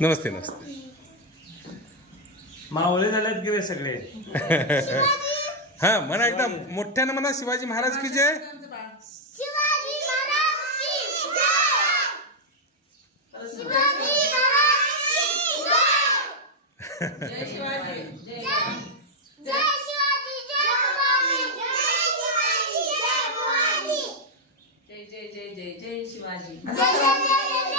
नमस्ते नमस्ते. मावळे झालेत गेले सगळे? हा म्हणा एकदम. मोठ्यानं म्हणा शिवाजी महाराज की जय. शिवाजी जय जय जय जय शिवाजी. जय जय जय शिवाजी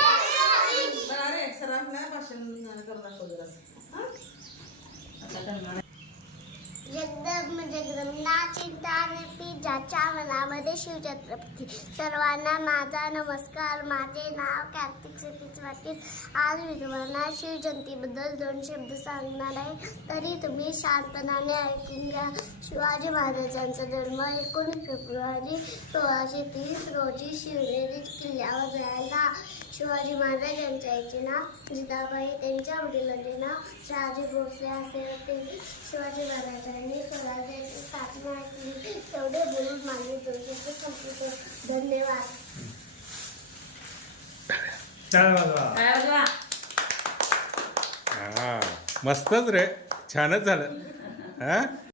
जगदम म्हणजे नाचिंता चिंताने ज्याच्या मनामध्ये शिवछत्रपती. सर्वांना माझा नमस्कार. माझे नाव कार्तिक सतीश पाटील. आज मी तुम्हाला शिवजयंतीबद्दल दोन शब्द सांगणार आहे. तरी तुम्ही शांतपणाने ऐकून घ्या. शिवाजी महाराजांचा जन्म एकोणीस फेब्रुवारी सोळाशे तीस रोजी शिवनेरी किल्ल्यावर शिवाजी महाराज यांच्या आईचे नाव जिजाबाई त्यांच्या वडिलांचे नाव शहाजी भोसले असे होते. शिवाजी महाराजांनी स्वराज्याची स्थापना केली. तेवढे बोलून माझे दोषाचे संपूर्ण धन्यवाद? हा मस्तच रे. छानच झालं. हा?